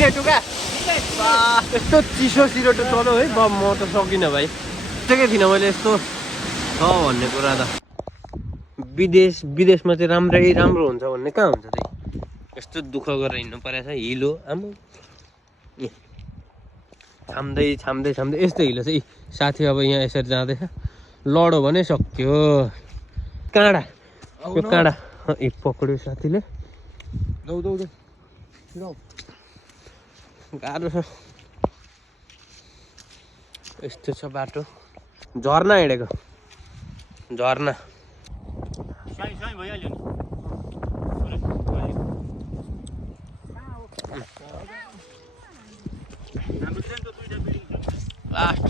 सिरेटो क्या यस्तो चिसो सिरेटो चल्यो है म त सकिनँ भाइ देखेको थिइनँ मैले यस्तो छ भन्ने कुरा त विदेशमा चाहिँ राम्रो हुन्छ भन्ने कहाँ हुन्छ त यस्तो दुःख गरेर हिँड्नु परेछ हिलो आम्म छाम्दै यस्तो हिलो चाहिँ साथी अब यहाँ यसरी जाँदैछ लड्यो भने सक्यो काँडा यो काँडा पक्रियो साथीले गाह्रो छ यस्तो छ बाटो झर्ना हिँडेको झर्ना लास्ट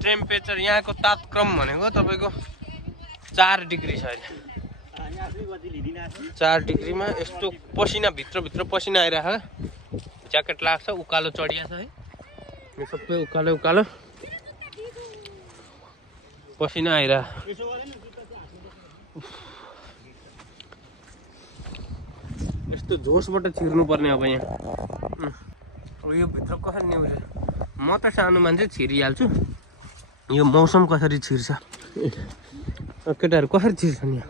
टेम्परेचर यहाँको तापक्रम भनेको तपाईँको 4 डिग्री छ अहिले 4 डिग्रीमा यस्तो पसिना भित्र पसिना आइरहेको ज्याकेट लाग्छ उकालो चढिया छ है यो सबै उकालो पसिना आइरहेको यस्तो जोसबाट छिर्नु पर्ने अब यहाँ अब यो भित्र कसरी न्युज म त सानो मान्छे छिरिहाल्छु यो मौसम कसरी छिर्छ केटाहरू कसरी छिर्छन् यहाँ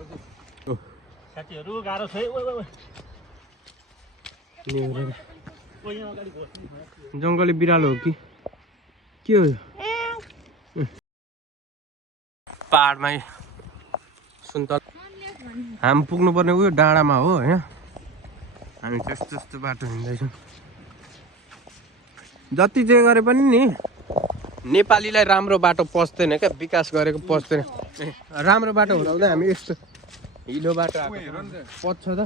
साथीहरु गाह्रो छ है जङ्गली बिरालो हो कि के हो पहाडमा सुन्तल हामी पुग्नुपर्ने उयो डाँडामा हो होइन हामी त्यस्तो बाटो हिँड्दैछौँ जति जे गरे पनि नि नेपालीलाई राम्रो बाटो पस्दैन क्या विकास गरेको पस्दैन राम्रो बाटो हुँदा हामी यस्तो हिलो बाटो पस्छ त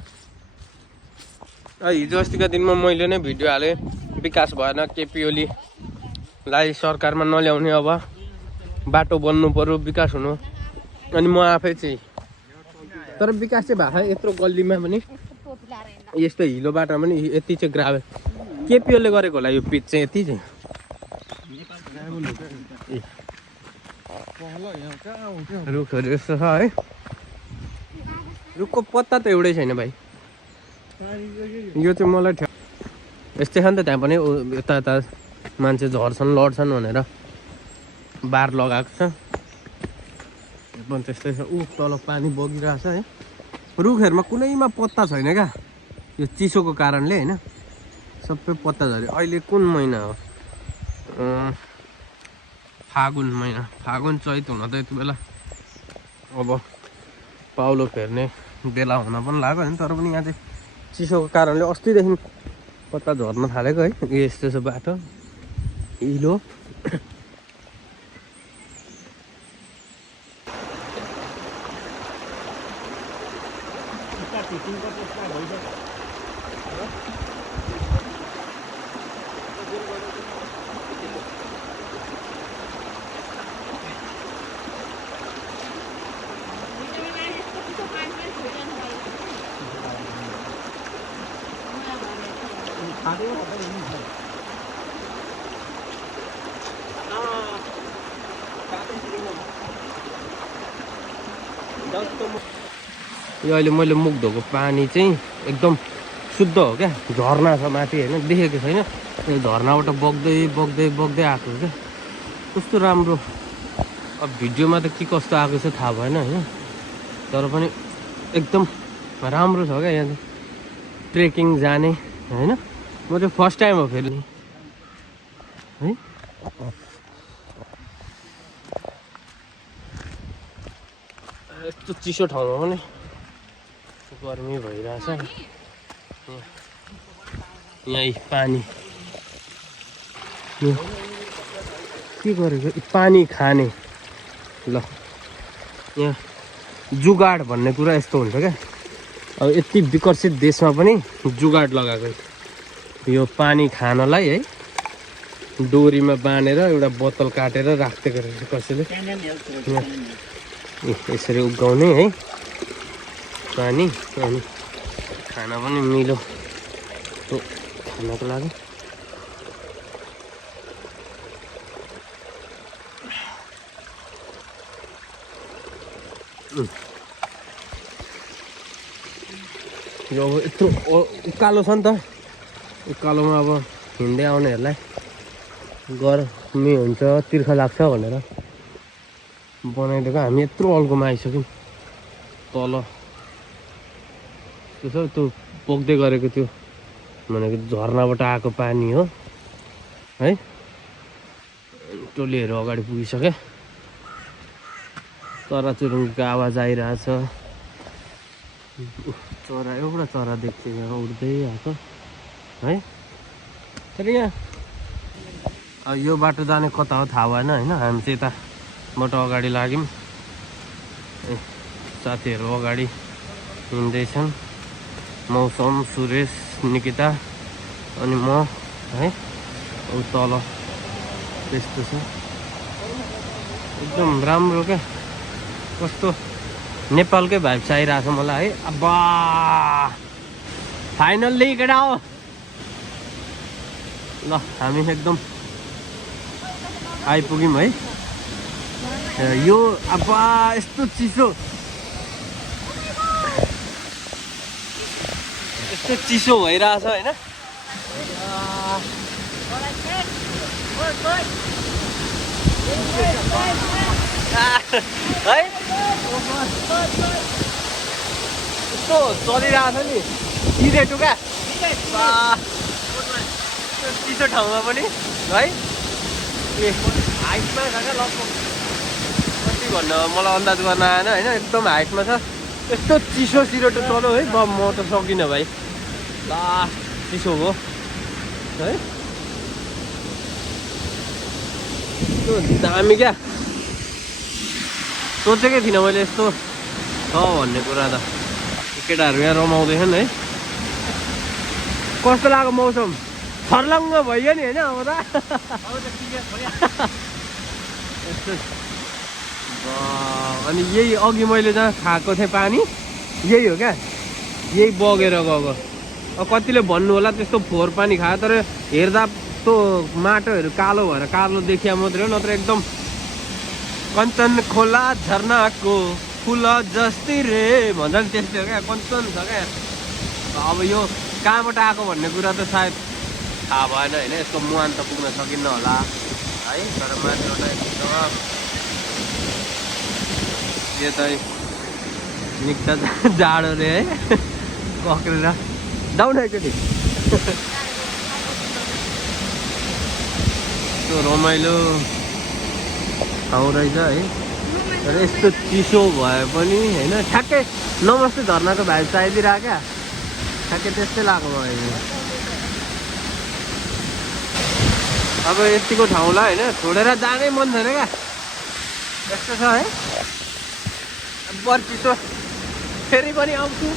हिजो अस्तिका दिनमा मैले नै भिडियो हालेँ विकास भएन केपी ओलीलाई सरकारमा नल्याउने अब बाटो बन्नु पर्यो विकास हुनु अनि म आफै चाहिँ तर विकास चाहिँ भएको यत्रो गल्लीमा पनि यस्तो हिलो बाटोमा पनि यति चाहिँ ग्राभल केपी ओलीले गरेको होला यो पिच चाहिँ यति चाहिँ रुखहरू यस्तो छ है रुखको पत्ता त एउटै छैन भाइ यो चाहिँ मलाई यस्तै छ नि त त्यहाँ पनि यता मान्छे झर्छन् लड्छन् भनेर बार लगाएको छ पनि त्यस्तै छ तल पानी बगिरहेछ है रुखहरूमा कुनैमा पत्ता छैन क्या यो चिसोको कारणले होइन सबै पत्ता झऱ्यो अहिले कुन महिना हो फागुन महिना फागुन चैत हुन त यति बेला अब पाउलो फेर्ने बेला हुन पनि लाग्यो होइन तर पनि यहाँ चाहिँ चिसोको कारणले अस्तिदेखि पत्ता झर्न थालेको है यस्तो छ बाटो हिलो यो अहिले मैले मुख धोएको पानी चाहिँ एकदम शुद्ध हो क्या झर्ना छ माथि होइन देखेको छैन यो झर्नाबाट बग्दै आएको क्या कस्तो राम्रो अब भिडियोमा त के कस्तो आएको छ थाहा भएन होइन तर पनि एकदम राम्रो छ क्या यहाँ ट्रेकिङ जाने होइन म चाहिँ फर्स्ट टाइम हो फेरि है यस्तो चिसो ठाउँमा पनि गर्मी भइरहेछ यहीँ पानी के गरेको पानी खाने ल यहाँ जुगाड भन्ने कुरा यस्तो हुन्छ क्या अब यति विकसित देशमा पनि जुगाड लगाएको यो पानी खानलाई है डोरीमा बाँधेर एउटा बोतल काटेर राख्दै गरेको कसैले यसरी उगाउने है पानी अनि खाना पनि मिलो खानको लागि यो अब यत्रो उकालो छ नि त उकालोमा अब हिँड्दै आउनेहरूलाई गर्मी हुन्छ तिर्खा लाग्छ भनेर बनाइदिएको। हामी यत्रो अल्गोमा आइसक्यौँ। तल त्यसो त्यो पोख्दै गरेको त्यो भनेको झरनाबाट आएको पानी हो है। टोलीहरू अगाडि पुगिसके। चराचुरुङ्गीको आवाज आइरहेछ। चरा एउटा चरा देख्छ यहाँ उड्दै आएको है। तर यहाँ यो बाटो जाने कता हो थाहा भएन होइन। हामी चाहिँ यताबाट अगाडि लाग्यौँ। साथीहरू अगाडि हिँड्दैछन्। मौसम, सुरेश, निकिता अनि म है। अब तल त्यस्तो छ। एकदम राम्रो क्या। कस्तो नेपालकै भाइब्स आइरहेछ मलाई है। अब्बा फाइनल्ली केटा हो ल। हामी एकदम आइपुग्यौँ है। यो अब्बा यस्तो चिसो, यस्तो चिसो भइरहेछ होइन। है यस्तो चलिरहेछ नि सिरेटो क्या। चिसो ठाउँमा पनि है। हाइटमा छ क्या लगभग कति भन्नु मलाई अन्दाज गर्न आएन होइन। एकदम हाइटमा छ। यस्तो चिसो सिरेटो चल्यो है। म त सकिनँ भाइ। ला चिसो हो है। यस्तो दामी क्या। सोचेकै थिइनँ मैले यस्तो छ भन्ने कुरा त। केटाहरू यहाँ रमाउँदैछन् है। कस्तो लाग्यो मौसम? छर्लङ्ग भइयो नि होइन अब त। अनि यही अघि मैले जहाँ खाएको थिएँ पानी यही हो क्या। यही बगेर गएको। अब कतिले भन्नु होला त्यस्तो फोहोर पानी खायो, तर हेर्दा त्यो माटोहरू कालो भएर कालो देखिया मात्रै हो, नत्र एकदम कञ्चन खोला झरनाको फुल जस्तै रे भन्छ नि त्यस्तै हो क्या। कञ्चन छ क्या। अब यो कहाँबाट आएको भन्ने कुरा त सायद थाहा भएन होइन। यसको मुहान त पुग्न सकिन्न होला है। तर माथिबाट एकदम यो त निक्ता जाडो रे है। पक्रेर जाउँ न एकचोटि। त्यो रमाइलो ठाउँ रहेछ है। तर यस्तो चिसो भए पनि होइन ठ्याक्कै नमस्ते झरनाको भाइ चाहिदिरहेको क्या। ठ्याक्कै त्यस्तै लाग्यो मलाई। अब यतिको ठाउँलाई होइन छोडेर जानै मन छैन क्या। यस्तो छ है। बर चिसो फेरि पनि आउँछु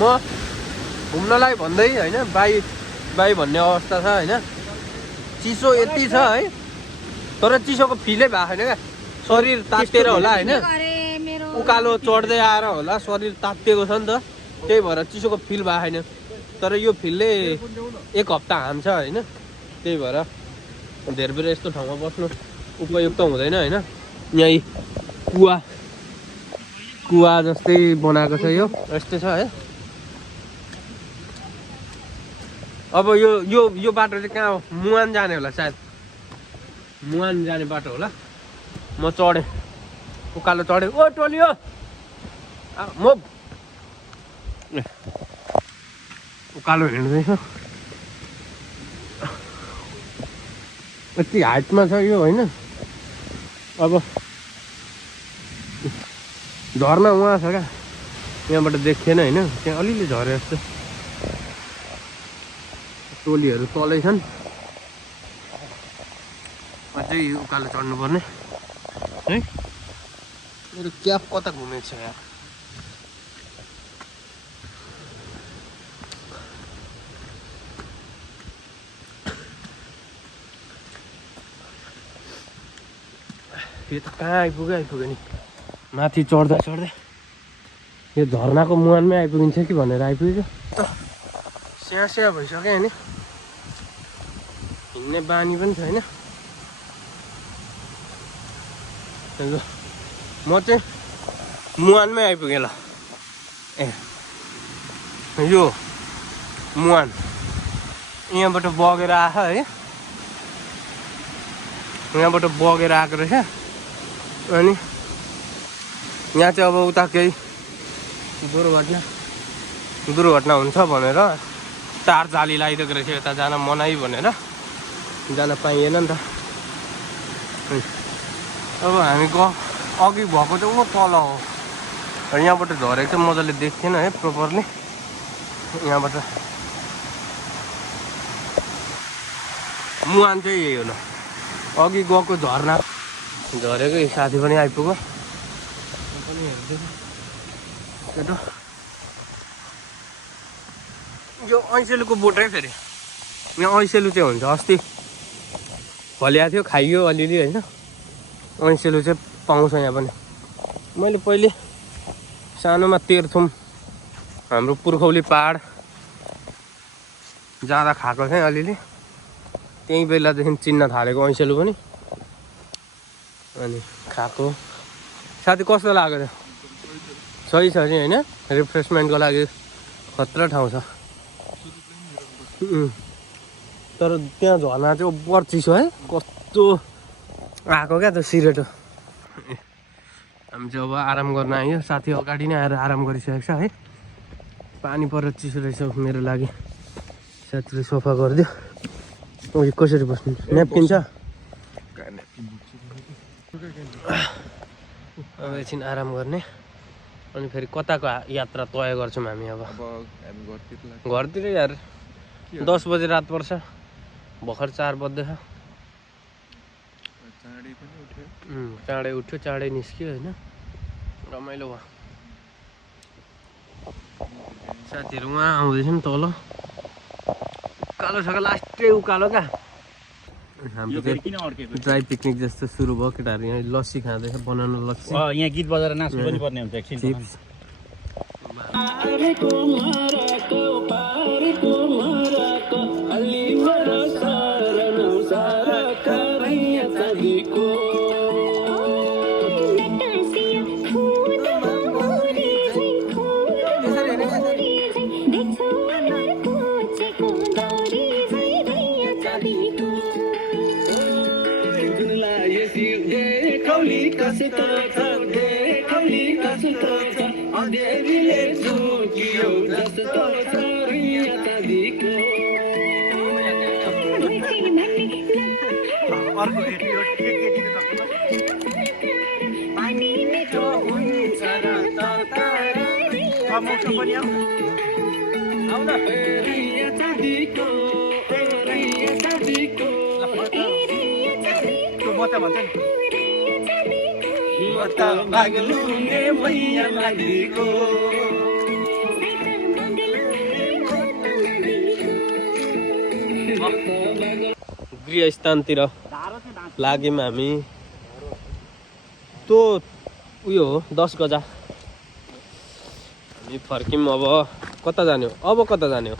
म घुम्नलाई भन्दै होइन। बाई भन्ने अवस्था छ होइन। चिसो यति छ है। तर चिसोको फिलै भएको छैन क्या। शरीर तातिएर होला होइन। उकालो चढ्दै आएर होला शरीर तातिएको छ नि त। त्यही भएर चिसोको फिल भएको छैन। तर यो फिलले एक हप्ता हान्छ होइन। त्यही भएर धेरै बेर यस्तो ठाउँमा बस्नु उपयुक्त हुँदैन होइन। यहीँ कुवा जस्तै बनाएको छ यो। यस्तै छ है। अब यो बाटो चाहिँ कहाँ हो? मुहान जाने होला सायद। मुहान जाने बाटो होला। म चढेँ उकालो चढेँ। ओ टोली हो म उकालो हिँड्दैछ। यति हाइटमा छ यो होइन। अब झर्ना उहाँ छ क्या। यहाँबाट देखिएन होइन। त्यहाँ अलिअलि झरे जस्तो। टोलीहरू तलै छन्। अझै उकालो चढ्नुपर्ने है। मेरो क्याप कता घुमेको छ यार। यो त कहाँ आइपुग्यो नि। माथि चढ्दा यो झर्नाको मुहानमै आइपुगिन्छ कि भनेर आइपुग्यो। स्याहाँ भइसक्यो नि। हिँड्ने बानी पनि छैन। म चाहिँ मुहानमै आइपुगेँ ल। ए यो मुहान यहाँबाट बगेर आएको है, यहाँबाट बगेर आएको रहेछ। अनि यहाँ चाहिँ अब उता केही दुर्घटना हुन्छ भनेर तार जाली लगाइदिएको रहेछ, यता जान मनाइ भनेर जान पाइएन नि त। अब हामी अघि भएको चाहिँ ऊ तल हो, यहाँबाट झरेको चाहिँ मजाले देख्थेन है प्रोपरली। यहाँबाट मुहान चाहिँ यही हो ल, अघि गएको झर्ना झरेको साथी पनि आइपुग्यो। पनि हेर्दै यो ऐसेलुको बोटै फेरि यहाँ ऐसेलु चाहिँ हुन्छ। अस्ति फलिएको थियो, खाइयो अलिअलि होइन। ऐसेलु चाहिँ पाउँछ यहाँ पनि। मैले पहिले सानोमा तेह्रथुम हाम्रो पुर्खौली पहाड जाँदा खाएको थिएँ अलिअलि, त्यही बेलादेखि चिन्न थालेको ऐसेलु पनि। अनि खाएको साथी कस्तो लाग्यो त? सही छ नि होइन, रिफ्रेसमेन्टको लागि खतरा ठाउँ छ। तर त्यहाँ झर्ना चाहिँ ओभर चिसो है, कस्तो आएको क्या त सिरेटो। हामी चाहिँ अब आराम गर्न आयो, साथी अगाडि नै आएर आराम गरिसकेको छ है। पानी परेर चिसो रहेछ मेरो लागि, साथीले सफा गरिदियो। ओ कसरी बस्नु, न्यापकिन छ? अब एकछिन आराम गर्ने, अनि फेरि कताको यात्रा तय गर्छौँ हामी। अब घरतिर यार 10 बजे रात पर्छ, भर्खर 4 बज्दैछ। चाँडै उठ्यो, चाँडै निस्क्यो होइन, रमाइलो भयो। साथीहरू उहाँ आउँदैछ नि तल, उकालो छ लास्टै उकालो क्या। हाम्रो ड्राई पिकनिक जस्तो सुरु भयो, केटाहरू यहाँ लस्सी खाँदैछ, बनाउनु लस्सी। यहाँ गीत बजाएर नाच्नु पनि पर्ने हुन्छ एकछिन। गृहस्थानतिर लाग्यौँ हामी। त्यो उयो हो 10 गजा। हामी फर्क्यौँ। अब कता जाने हो? अब कता जाने हो?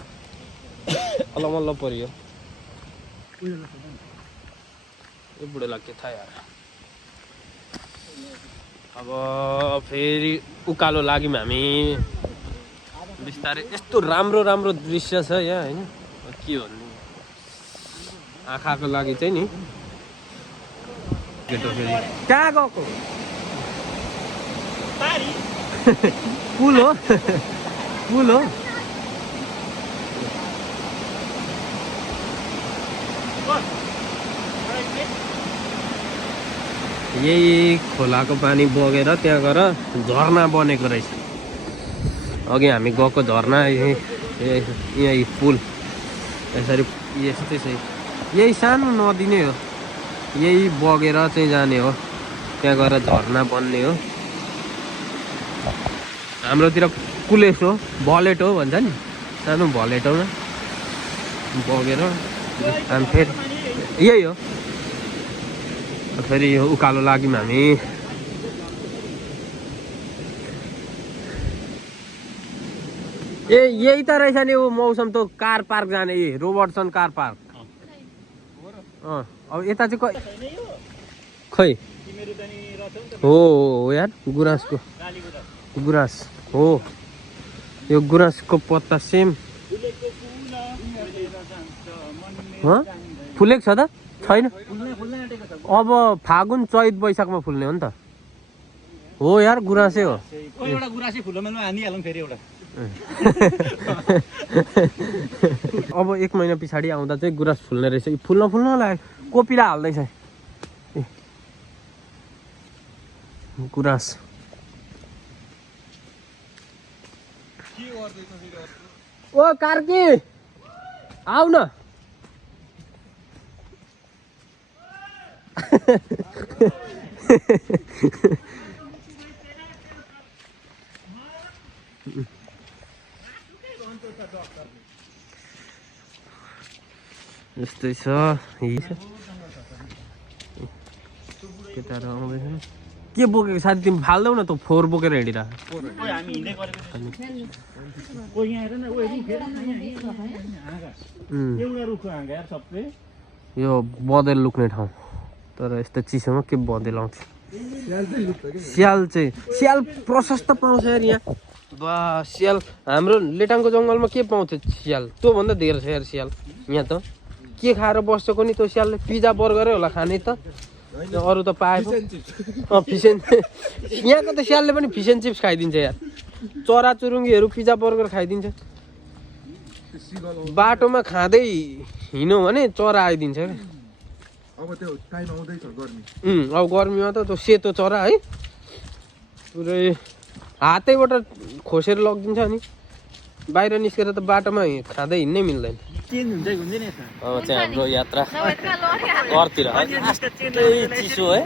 अलमल्ल परियो। यो बुढो लाग्यो थाहा यार। अब फेरि उकालो लाग्यौँ हामी बिस्तारै। यस्तो राम्रो राम्रो दृश्य छ यहाँ होइन, के भन्नु। आँखाको लागि चाहिँ नि कहाँ गएको? पुल हो पुल हो। यही खोलाको पानी बगेर त्यहाँ गएर झर्ना बनेको रहेछ। अघि हामी गएको झर्ना यही पुल यसरी यस्तै छ। यही सानो नदी नै हो, यही बगेर चाहिँ जाने हो, त्यहाँ गएर झर्ना बन्ने हो। हाम्रोतिर कुलेस हो, भलेट हो भन्छ नि, सानो भलेट हो न बगेर। हामी फेरि यही हो, फेरि यो उकालो लाग्यौँ हामी। ए यही त रहेछ नि ऊ मौसम त कार पार्क जाने, रोबर्टसन कार पार्क। अब यता चाहिँ खै हो यार, गुराँसको गुराँस हो यो, गुराँसको पत्ता सेम फुलेको छ त छैन फुल्नै आँटेको छ। अब फागुन चैत वैशाखमा फुल्ने हो नि त हो यार गुराँसै हो एउटा गुराँसे फुलोमेलमा हानिहालौँ फेरि एउटा। अब 1 महिना पछाडि आउँदा चाहिँ गुराँस फुल्ने रहेछ फुल्न लाग्यो कोपिला हाल्दैछ गुराँस ओ कार्की आउ न यस्तै छ केटाहरू आउँदैछन् के बोकेको साथी तिमी फाल्दैौ न त फोहोर बोकेर हिँडिरह हामी हिँड्दै गरेको ओ यहाँ हेर न ओ रुख हेर न यहाँ हाँगा एउटा रुखको हाँगा यार सबै यो बँदेल लुक्ने ठाउँ तर यस्तो चिसोमा के बँदेल आउँछ स्याल प्रशस्त पाउँछ यार यहाँ बा स्याल हाम्रो लेटाङको जङ्गलमा के पाउँछ स्याल त्योभन्दा धेरै छ यार स्याल यहाँ त के खाएर बस्छ कोनी त्यो स्यालले पिज्जा बर्गरै होला खाने त अरू त पाएको फिस एन्ड यहाँको त स्यालले पनि फिस एन्ड चिप्स खाइदिन्छ यार चराचुरुङ्गीहरू पिज्जा बर्गर खाइदिन्छ बाटोमा खाँदै हिँड्यो भने चरा आइदिन्छ क्या अब त्यो टाइम आउँदैछ गर्मी अब गर्मीमा त त्यो सेतो चरा है पुरै हातैबाट खोसेर लगिदिन्छ अनि बाहिर निस्केर त बाटोमा खाँदै हिँड्नै मिल्दैन चेन्ज हुन्छ कि हुँदैन यसमा अब चाहिँ हाम्रो यात्रा घरतिर चिसो है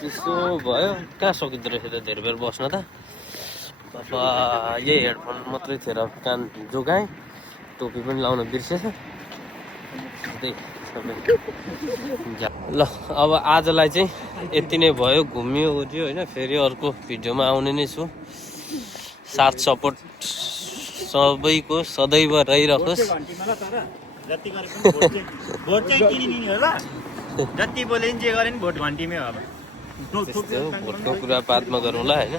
चिसो भयो कहाँ सकिँदो रहेछ त धेरै बेर बस्न त बाबा यही हेडफोन मात्रै थियो र कान जोगाएँ टोपी पनि लाउन बिर्सेछ ल अब आजलाई चाहिँ यति नै भयो घुम्यो ओर्यो होइन फेरि अर्को भिडियोमा आउने नै छु साथ सपोर्ट सबैको सदैव रहिरहोस् जति गरे पनि भोट चाहिँ किनिदिने हो ल जति बोले नि जे गरे नि भोट घन्टीमै हो अब भोटको कुरा बादमा गरौँ ल होइन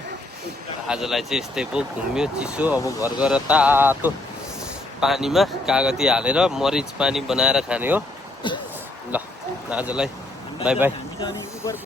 आजलाई चाहिँ यस्तै पो घुम्यो चिसो अब घर गएर तातो पानीमा कागती हालेर मरिच पानी बनाएर खाने हो ल आजलाई बाई बाई